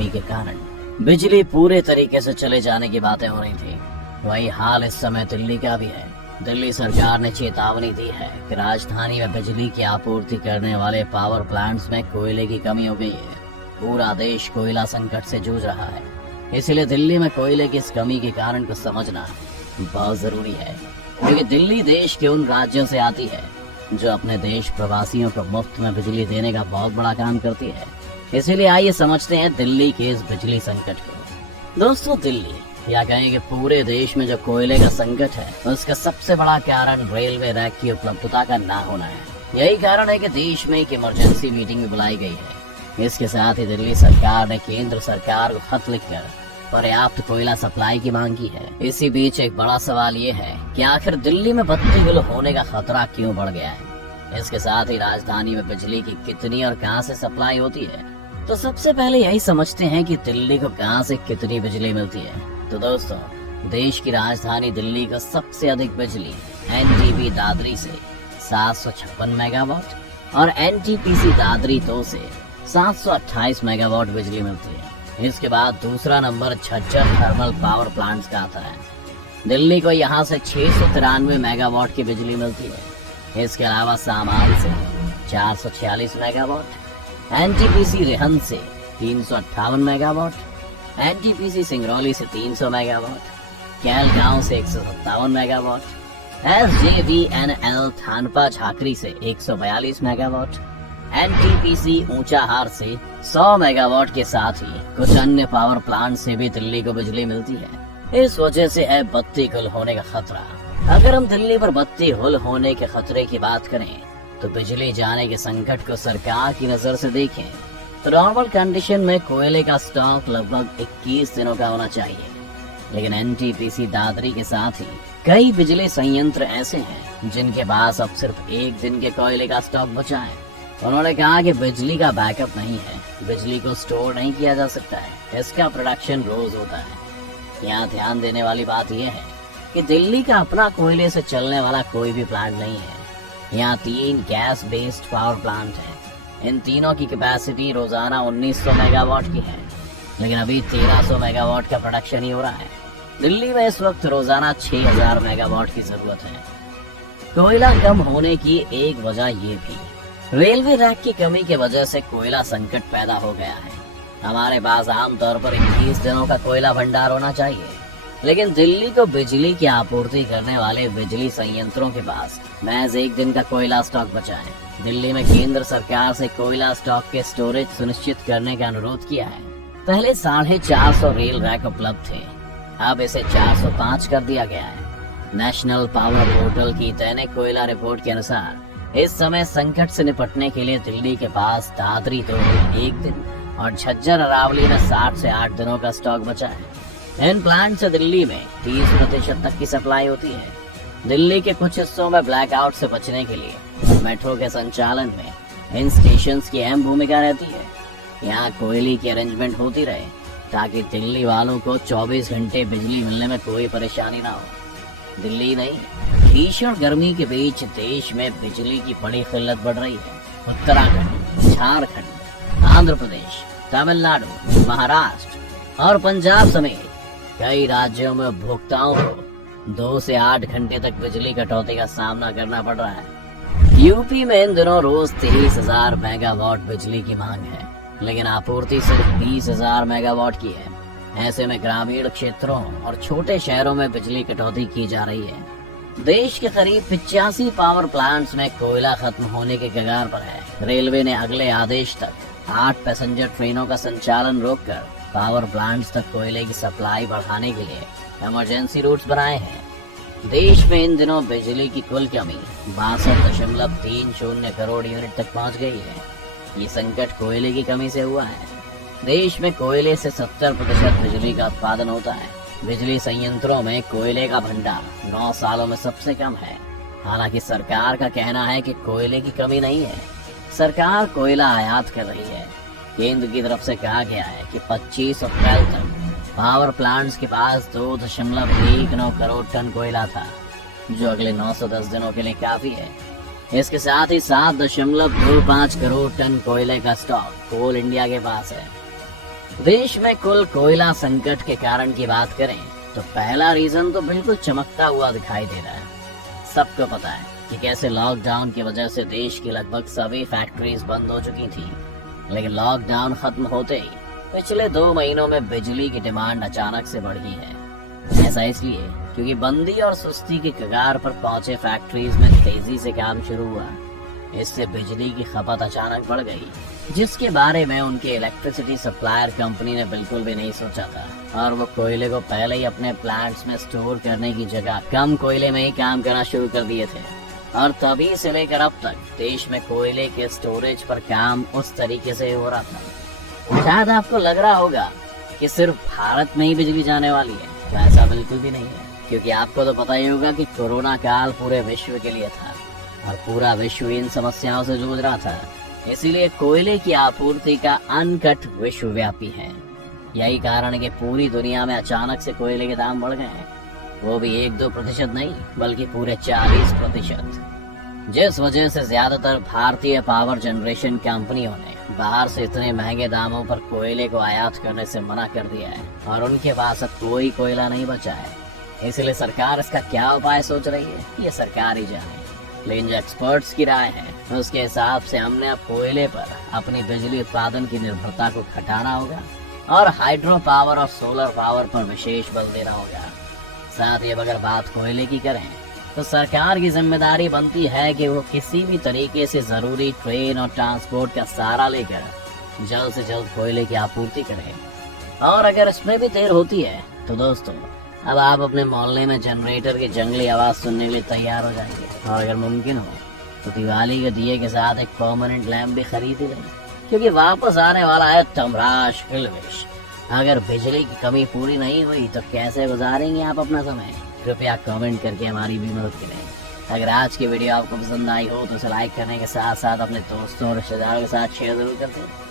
कमी के कारण बिजली पूरे तरीके से चले जाने की बातें हो रही थी। वही हाल इस समय दिल्ली का भी है। दिल्ली सरकार ने चेतावनी दी है कि राजधानी में बिजली की आपूर्ति करने वाले पावर प्लांट्स में कोयले की कमी हो गई है। पूरा देश कोयला संकट से जूझ रहा है, इसलिए दिल्ली में कोयले की इस कमी के कारण को समझना बहुत जरूरी है, क्योंकि दिल्ली देश के उन राज्यों से आती है जो अपने देश प्रवासियों को मुफ्त में बिजली देने का बहुत बड़ा काम करती है। इसीलिए आइए समझते हैं दिल्ली के इस बिजली संकट को। दोस्तों, दिल्ली या कहें कि पूरे देश में जो कोयले का संकट है, उसका सबसे बड़ा कारण रेलवे रैक की उपलब्धता का ना होना है। यही कारण है कि देश में एक इमरजेंसी मीटिंग भी बुलाई गई है। इसके साथ ही दिल्ली सरकार ने केंद्र सरकार को खत लिखकर पर्याप्त कोयला सप्लाई की मांग की है। इसी बीच एक बड़ा सवाल ये है कि आखिर दिल्ली में बत्ती गुल होने का खतरा क्यों बढ़ गया है। इसके साथ ही राजधानी में बिजली की कितनी और कहां से सप्लाई होती है। तो सबसे पहले यही समझते हैं कि दिल्ली को कहां से कितनी बिजली मिलती है। तो दोस्तों, देश की राजधानी दिल्ली को सबसे अधिक बिजली एनटीपी दादरी से 756 मेगावाट और एनटीपीसी दादरी 2 से 728 मेगावाट बिजली मिलती है। इसके बाद दूसरा number Jhajjar thermal power plants का आता है। दिल्ली को यहाँ से 693 मेगावाट की बिजली मिलती है। इसके अलावा सामान से 446 मेगावाट, एनटीपीसी रेहन से 358 मेगावाट, एनटीपीसी सिंगरौली से 300 मेगावाट, कैलगांव से 157 मेगावाट, एसजेवीएनएल थानपा झाकरी से 142 मेगावाट, एनटीपीसी ऊंचाहार से 100 मेगावाट के साथ ही कुछ अन्य पावर प्लांट से भी दिल्ली को बिजली मिलती है। इस वजह से है बत्ती गुल होने का खतरा। अगर हम दिल्ली पर बत्ती गुल होने के खतरे की बात करें तो बिजली जाने के संकट को सरकार की नजर से देखें तो नॉर्मल कंडीशन में कोयले का स्टॉक लगभग 21 दिनों का होना चाहिए, लेकिन एनटीपीसी दादरी के साथ ही कई बिजली संयंत्र ऐसे हैं जिनके पास अब सिर्फ 1 दिन के कोयले का स्टॉक बचा है। उन्होंने कहा कि बिजली का बैकअप नहीं है, बिजली को स्टोर नहीं किया जा सकता है, इसका प्रोडक्शन रोज होता है। यहाँ ध्यान देने वाली बात यह है कि दिल्ली का अपना कोयले से चलने वाला कोई भी प्लांट नहीं है। यहाँ 3 गैस बेस्ड पावर प्लांट हैं। इन तीनों की कैपेसिटी रोजाना 1900 मेगावाट की है, लेकिन अभी 1300 मेगावाट का प्रोडक्शन ही हो रहा है। दिल्ली में इस वक्त रोजाना 6000 मेगावाट की जरूरत है। कोयला कम होने की एक वजह ये भी रेलवे रैक की कमी की वजह से कोयला संकट पैदा हो गया है। हमारे पास आमतौर पर 21 दिनों का कोयला भंडार होना चाहिए, लेकिन दिल्ली को बिजली की आपूर्ति करने वाले बिजली संयंत्रों के पास महज 1 दिन का कोयला स्टॉक बचा है। दिल्ली में केंद्र सरकार से कोयला स्टॉक के स्टोरेज सुनिश्चित करने का अनुरोध किया है। पहले 450 रेल रैक उपलब्ध थे, अब इसे 405 कर दिया गया है। नेशनल पावर पोर्टल की दैनिक कोयला रिपोर्ट के अनुसार इस समय संकट से निपटने के लिए दिल्ली के पास दादरी 2 में 1 दिन और झज्जर अरावली में 7 से 8 दिनों का स्टॉक बचा है। इन प्लांट से दिल्ली में 30% तक की सप्लाई होती है। दिल्ली के कुछ हिस्सों में ब्लैकआउट से बचने के लिए मेट्रो के संचालन में इन स्टेशंस की अहम भूमिका रहती है। यहाँ कोयले की अरेंजमेंट होती रहे ताकि दिल्ली वालों को 24 घंटे बिजली मिलने में कोई परेशानी ना हो। दिल्ली नहीं, भीषण गर्मी के बीच देश में बिजली की बड़ी किल्लत बढ़ रही है। उत्तराखंड, झारखंड, आंध्र प्रदेश, तमिलनाडु, महाराष्ट्र और पंजाब समेत कई राज्यों में उपभोक्ताओं को 2 से 8 घंटे तक बिजली कटौती का सामना करना पड़ रहा है। यूपी में इन दिनों रोज 23,000 मेगावाट बिजली की मांग है, लेकिन आपूर्ति सिर्फ 20,000 मेगावाट की है। ऐसे में ग्रामीण क्षेत्रों और छोटे शहरों में बिजली कटौती की जा रही है। देश के करीब 85 पावर प्लांट्स में कोयला खत्म होने के कगार पर है। रेलवे ने अगले आदेश तक 8 पैसेंजर ट्रेनों का संचालन रोककर पावर प्लांट्स तक कोयले की सप्लाई बढ़ाने के लिए इमरजेंसी रूट्स बनाए हैं। देश में इन दिनों बिजली की कुल कमी 62.30 करोड़ यूनिट तक पहुंच गई है। ये संकट कोयले की कमी से हुआ है। देश में कोयले से 70% बिजली का उत्पादन होता है। बिजली संयंत्रों में कोयले का भंडार 9 सालों में सबसे कम है। हालांकि सरकार का कहना है कि कोयले की कमी नहीं है, सरकार कोयला आयात कर रही है। केंद्र की तरफ से कहा गया है कि 25 अप्रैल तक पावर प्लांट्स के पास 2.19 करोड़ टन कोयला था, जो अगले 910 दिनों के लिए काफी है। इसके साथ ही 7.25 करोड़ टन कोयले का स्टॉक कोल इंडिया के पास है। देश में कुल कोयला संकट के कारण की बात करें तो पहला रीजन तो बिल्कुल चमकता हुआ दिखाई दे रहा है। सबको पता है कि कैसे लॉकडाउन की वजह से देश की लगभग सभी फैक्ट्रीज बंद हो चुकी थी, लेकिन लॉकडाउन खत्म होते ही पिछले 2 महीनों में बिजली की डिमांड अचानक से बढ़ी है। ऐसा इसलिए क्योंकि बंदी और सुस्ती की कगार पर पहुंचे फैक्ट्रीज में तेजी से काम शुरू हुआ। इससे बिजली की खपत अचानक बढ़ गई, जिसके बारे में उनके इलेक्ट्रिसिटी सप्लायर कंपनी ने बिल्कुल भी नहीं सोचा था, और वो कोयले को पहले ही अपने प्लांट्स में स्टोर करने की जगह कम कोयले में ही काम करना शुरू कर दिए थे। और तभी से लेकर अब तक देश में कोयले के स्टोरेज पर काम उस तरीके से हो रहा था। शायद आपको लग रहा होगा कि सिर्फ भारत में ही बिजली जाने वाली है, तो ऐसा बिल्कुल भी नहीं है, क्योंकि आपको तो पता ही होगा कि कोरोना काल पूरे विश्व के लिए था और पूरा विश्व इन समस्याओं से जूझ रहा था। इसीलिए कोयले की आपूर्ति का अनकट विश्वव्यापी है। यही कारण है कि पूरी दुनिया में अचानक से कोयले के दाम बढ़ गए हैं, वो भी 1-2% नहीं बल्कि पूरे 40%, जिस वजह से ज्यादातर भारतीय पावर जनरेशन कंपनियों ने बाहर से इतने महंगे दामों पर कोयले को आयात करने से मना कर दिया है और उनके पास अब कोई कोयला नहीं बचा है। इसलिए सरकार इसका क्या उपाय सोच रही है, ये सरकार ही जाने। लेकिन जो एक्सपर्ट्स की राय है उसके हिसाब से हमने अब कोयले पर अपनी बिजली उत्पादन की निर्भरता को घटाना होगा और हाइड्रो पावर और सोलर पावर पर विशेष बल देना होगा। साथ ही अब अगर बात कोयले की करें तो सरकार की जिम्मेदारी बनती है कि वो किसी भी तरीके से जरूरी ट्रेन और ट्रांसपोर्ट का सहारा लेकर जल्द से जल्द कोयले की आपूर्ति करे। और अगर इसमें भी देर होती है तो दोस्तों अब आप अपने मोहल्ले में जनरेटर की जंगली आवाज सुनने के लिए तैयार हो जाएंगे, और अगर मुमकिन हो तो दिवाली के दिए के साथ एक परमानेंट लैंप भी खरीद ही लें, क्योंकि वापस आने वाला है तमराश फिल्मिश। अगर बिजली की कमी पूरी नहीं हुई तो कैसे गुजारेंगे आप अपना समय? कृपया कमेंट करके हमारी भी मदद करें। अगर आज की वीडियो आपको पसंद आई हो तो उसे लाइक करने के साथ साथ अपने दोस्तों और रिश्तेदारों के साथ शेयर जरूर कर दें।